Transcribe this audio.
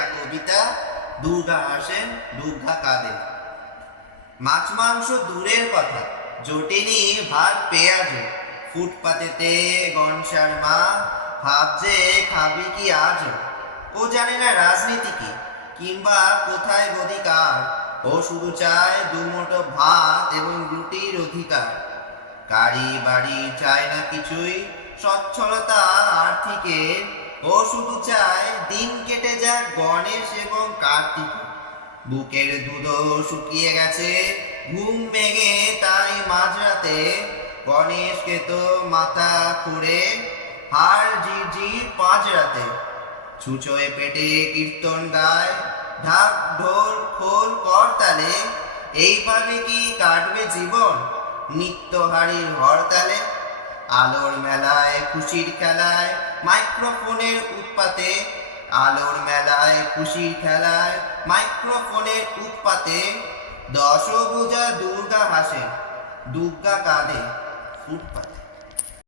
লেখা কবিতা দুর্গা হাসেন দুর্গা কাঁদে। মাছ মাংস দূরের কথা, জটিনি ভাত পেঁয়াজ, ফুটপাতেতে গনসার মা ভাবছে খাবি কি আজ। ও জানে না রাজনীতি কি কিংবা কোথায় অধিকার, ও শুধু চায় দুমুঠো ভাত এবং রুটির অধিকার। গাড়ি বাড়ি চায় না কিছুই, সচ্ছলতা আর্থিকে, ও শুধু চায় দিন কেটে যাক গণেশ এবং কার্তিকে। বুকের দুধও শুকিয়ে গেছে ঘুম ভেঙে তাই মাঝরাতে, গণেশকে তো মাথা খুঁড়ে হাড় ঝিরঝির পাঁচরাতে। ছুঁচোয় পেটে কীর্তন গায় ঢাক ঢোল খোল করতালে, এইভাবে কি কাটবে জীবন নিত্যহারির হরতালে। আলোর মেলায় খুশির খেলায় মাইক্রোফোনের উৎপাতে, আলোর মেলায় খুশির খেলায় মাইক্রোফোনের উৎপাতে। দশভুজা দুর্গা হাসে দুর্গা কাঁদে ফুটপাতে।